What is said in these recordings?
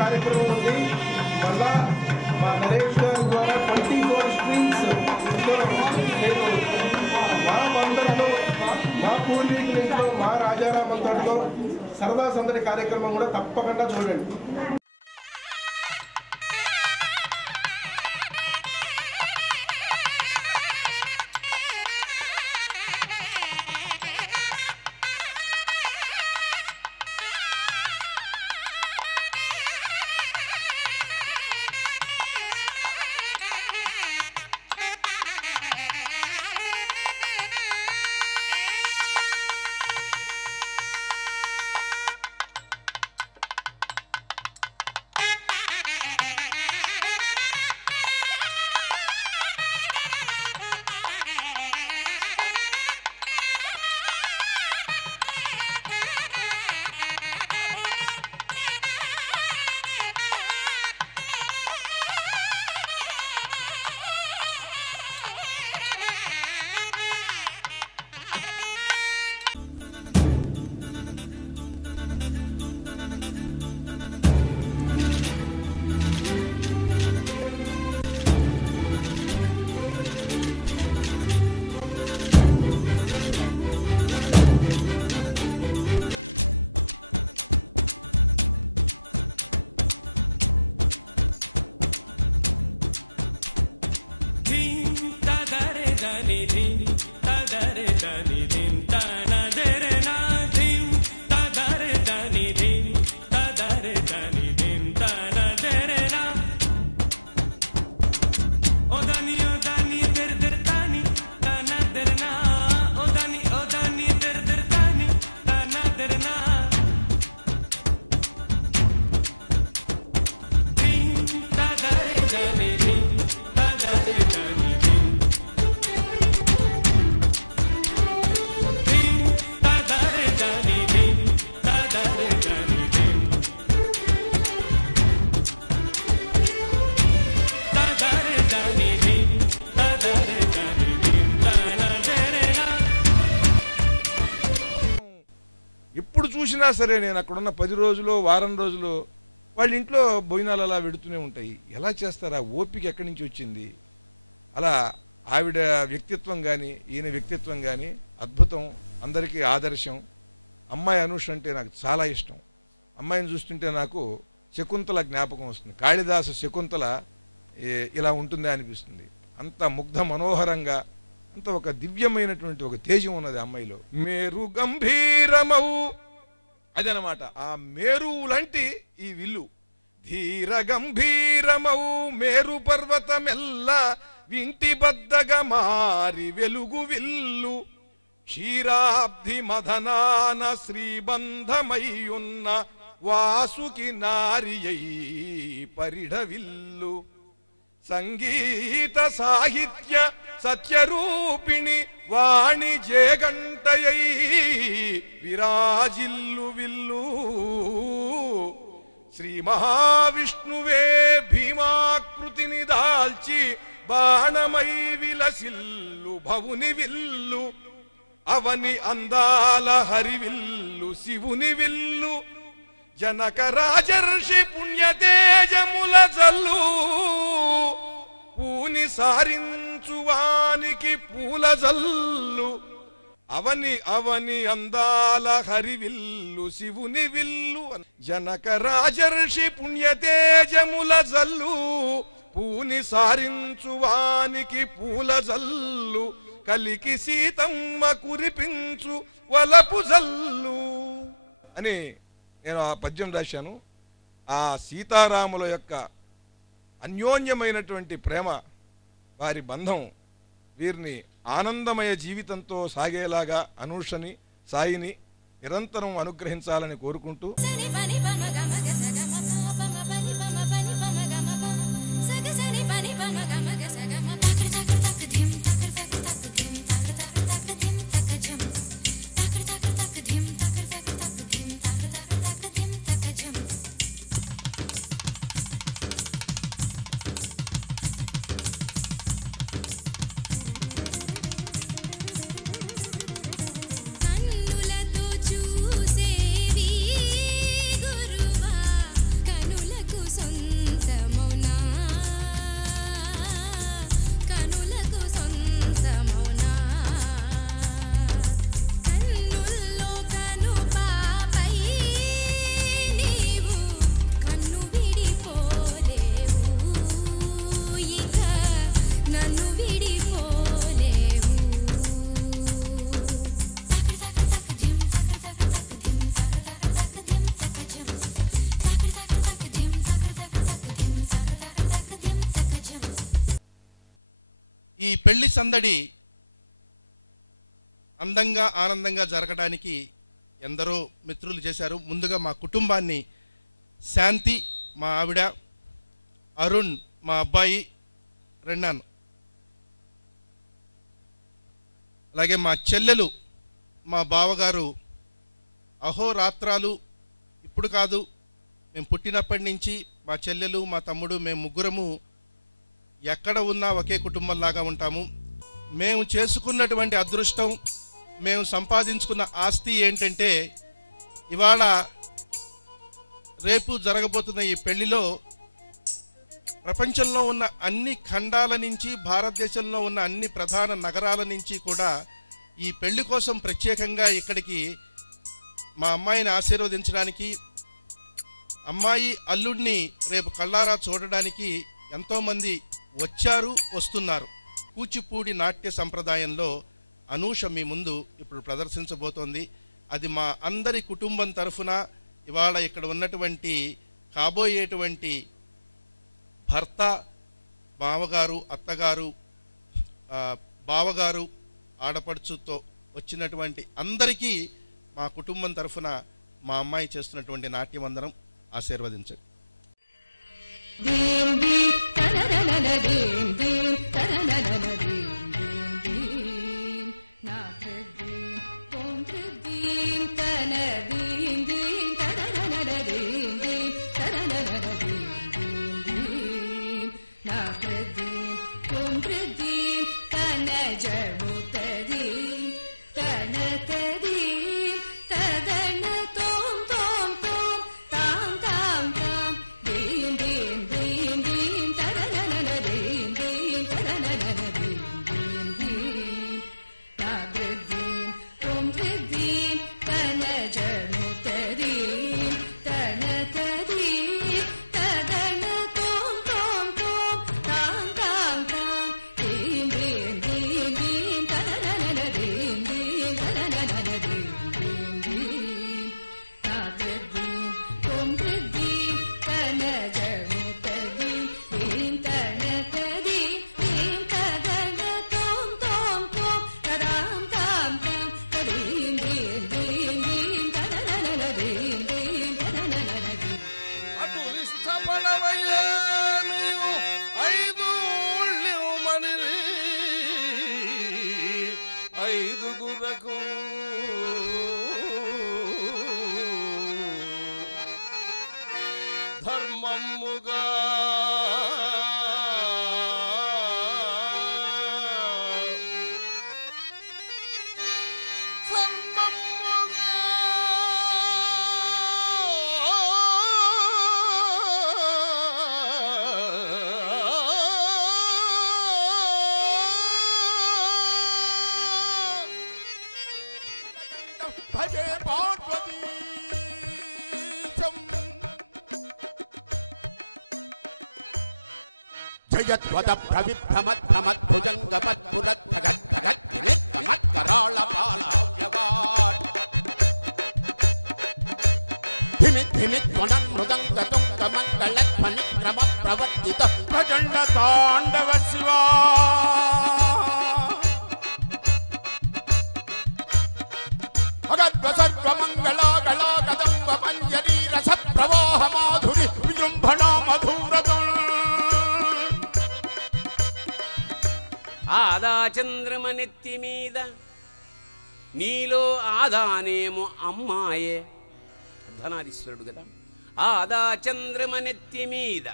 కార్యక్రమం ఉంది. మళ్ళా మా నరేష్ గారి ద్వారా 24 స్ట్రీమ్స్ మా మందరిలో, మా పూర్వీకుల ఇంట్లో, మా రాజారాం అంతటిలో సరదా సందడి కార్యక్రమం కూడా తప్పకుండా చూడండి. చూసినా సరే నేను అక్కడున్న 10 రోజులు వారం రోజులు వాళ్ళ ఇంట్లో భోజనాలు అలా పెడుతూనే ఉంటాయి. ఎలా చేస్తారు? ఆ ఓపిక ఎక్కడి నుంచి వచ్చింది? అలా ఆవిడ వ్యక్తిత్వం కానీ ఈయన వ్యక్తిత్వం కానీ అద్భుతం, అందరికీ ఆదర్శం. అమ్మాయి అనూష అంటే నాకు చాలా ఇష్టం. అమ్మాయిని చూస్తుంటే నాకు శకుంతల జ్ఞాపకం వస్తుంది. కాళిదాసు శకుంతల ఇలా ఉంటుందే అనిపిస్తుంది. అంత ముగ్ధ మనోహరంగా, అంత ఒక దివ్యమైనటువంటి ఒక తేజం ఉన్నది అమ్మాయిలో. మేరు గంభీరమౌ, అదనమాట ఆ మేరు లాంటి ఈ విల్లు. ధీర గంభీరమౌ మేరు పర్వతమెల్ల వింటి బద్దగా మారి వెలుగు విల్లు. క్షీరాబ్ధి మదనాన శ్రీబంధమయ్యున్న వాసుకి నారియై పరిఢవిల్లు. సంగీత సాహిత్య సత్యరూపిణి వాణి జేగంటయై విరాజిల్లు విల్లు. శ్రీ మహావిష్ణువే భీమాకృతిని దాల్చి బాణమై విలసిల్లు భవుని విల్లు. అవని అందాల హరివిల్లు శివుని విల్లు. జనక రాజర్షి పుణ్యతేజముల జల్లు. పూని సారించువానికి పూల జల్లు. అవని అవని అందాల హరివిల్లు శివుని విల్లు. జనక రాజర్షి పుణ్యతేజముల జల్లు. పూని సారించువానికి పూల జల్లు. కలికి సీతమ్మ కురిపించు వలపు జల్లు అని నేను ఆ పద్యం రాశాను. ఆ సీతారాముల యొక్క అన్యోన్యమైనటువంటి ప్రేమ, వారి బంధం వీరిని ఆనందమయ జీవితంతో సాగేలాగా అనూషని, సాయిని నిరంతరం అనుగ్రహించాలని కోరుకుంటూ ఈ పెళ్లి సందడి అందంగా ఆనందంగా జరగడానికి ఎందరో మిత్రులు చేశారు. ముందుగా మా కుటుంబాన్ని, శాంతి మా ఆవిడ, అరుణ్ మా అబ్బాయి రెన్నాన్, అలాగే మా చెల్లెలు మా బావగారు అహోరాత్రాలు, ఇప్పుడు కాదు మేము పుట్టినప్పటి నుంచి మా చెల్లెలు మా తమ్ముడు మేము ముగ్గురము ఎక్కడ ఉన్నా ఒకే కుటుంబంలాగా ఉంటాము. మేము చేసుకున్నటువంటి అదృష్టం, మేము సంపాదించుకున్న ఆస్తి ఏంటంటే ఇవాళ రేపు జరగబోతున్న ఈ పెళ్లిలో ప్రపంచంలో ఉన్న అన్ని ఖండాల నుంచి, భారతదేశంలో ఉన్న అన్ని ప్రధాన నగరాల నుంచి కూడా ఈ పెళ్లి కోసం ప్రత్యేకంగా ఇక్కడికి మా అమ్మాయిని ఆశీర్వదించడానికి, అమ్మాయి అల్లుడిని రేపు కళ్ళారా చూడడానికి ఎంతోమంది వచ్చారు, వస్తున్నారు. కూచిపూడి నాట్య సంప్రదాయంలో అనూష మీ ముందు ఇప్పుడు ప్రదర్శించబోతోంది. అది మా అందరి కుటుంబం తరఫున ఇవాళ ఇక్కడ ఉన్నటువంటి కాబోయేటువంటి భర్త, మామగారు, అత్తగారు, బావగారు, ఆడపడుచుతో వచ్చినటువంటి అందరికీ మా కుటుంబం తరఫున మా అమ్మాయి చేస్తున్నటువంటి నాట్యమందరం ఆశీర్వదించండి. ధర్మముగా భజే పార్వతీ జయత్వద ప్రవిభ్రమత్ప్రమత్పురద్ధగద్ధగద్ధగత్తిమిత్కమత్కరాళపాలావ్యవాట్ ధిమిద్ధిమిత్వనన్మృదంగతుంగమంగళధ్వనిక్రమ ప్రవర్తిత ప్రచండ తాండవ శివా సర్వమంగళాగళా కదంబ మంజరీ రస ప్రవాహ మాధురి విజృంభణ మధురతం ఆదా చంద్రమనెత్తి మీద నీలో ఆదానేమో అమ్మాయే ధనాధీశ్వరుడు కదా. ఆదా చంద్రమనెత్తి మీద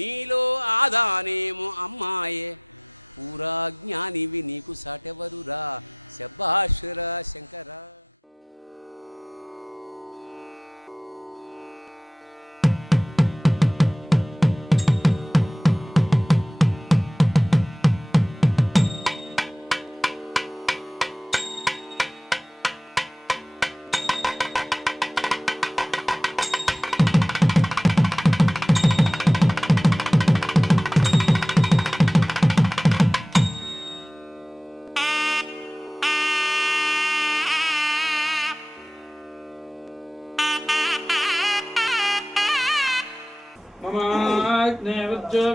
నీలో ఆదానేమో అమ్మాయే పూరా జ్ఞానివి నీకు సాటెవరురా శభాషురా శంకరా.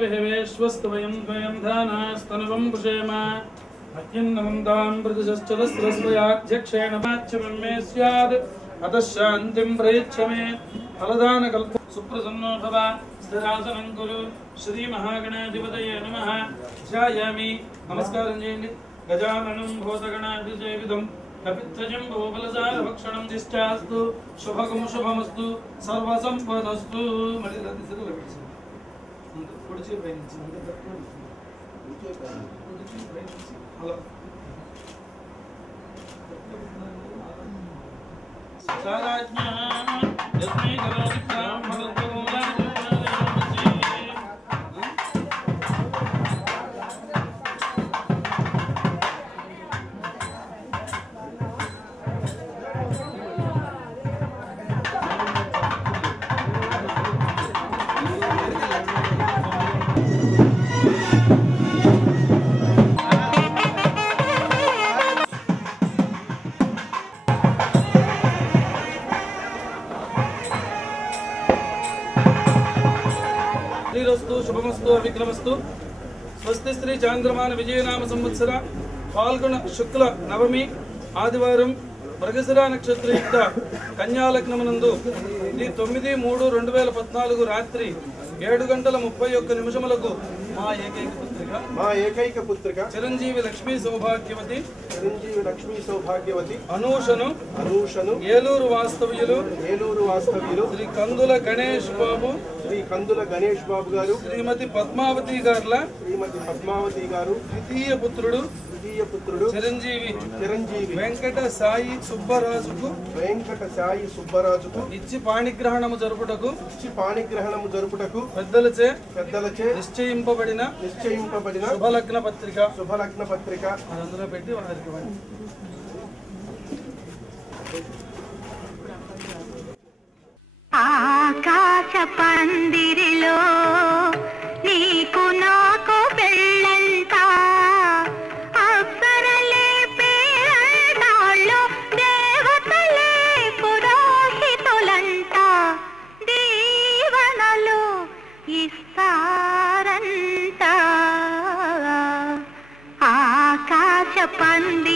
विहवेश्वस्तवयं द्वयं धानास्तनवं पुषेम मह्यन्नमन्तां प्रतिशश्चलस्रस्वयाध्यक्षेण माच्यमं मे स्यात् अतः शान्तिं प्रयच्छ मे फलदानकल्प सुप्रसन्नो भव स्थिरासनं कुरु श्रीमहागणाधिपतये नमः ध्यायामि नमस्कारं చేయండి गजाननं भूतगणाधिसेवितं कपित्थजं भूबलसारभक्षणं दिष्टास्तु शुभगं शुभमस्तु सर्वसम्पदस्तु मళ్ళీ పొడిచి పైనుంచి హలో సారాజ్ఞ యస్మై కరోమిత్రాం భగవతో शुभमस्तु अविक्रमस्तु स्वस्ति श्री चांद्रमान विजयनाम संवत्सर फाल्गुन शुक्ल नवमी आदिवारं मृगशिरा नक्षत्रयुक्त कन्या लग्नमुనందు 9/3/2014 రాత్రి 7:31 మా ఏకైక పుత్రిక చిరంజీవి లక్ష్మీ సౌభాగ్యవతి అనూషను ఏలూరు వాస్తవ్యులు శ్రీ కందుల గణేష్ బాబు గారు శ్రీమతి పద్మావతి గారు ద్వితీయ పుత్రుడు చిరంజీవి వెంకట సాయి సుబ్బరాజుకు ఇచ్చి పాణిగ్రహణము జరుపుటకు పెద్దలచే నిశ్చయింపబడిన శుభలగ్న పత్రిక అందులో పెట్టి వారికి ఆకాశ పందిరిలో నీకు నాకు పెళ్ళంట అప్సరలే పేరంటాళ్ళు దేవతలే పురోహితులంట దీవనలు ఇస్తారంట ఆకాశ పందిరి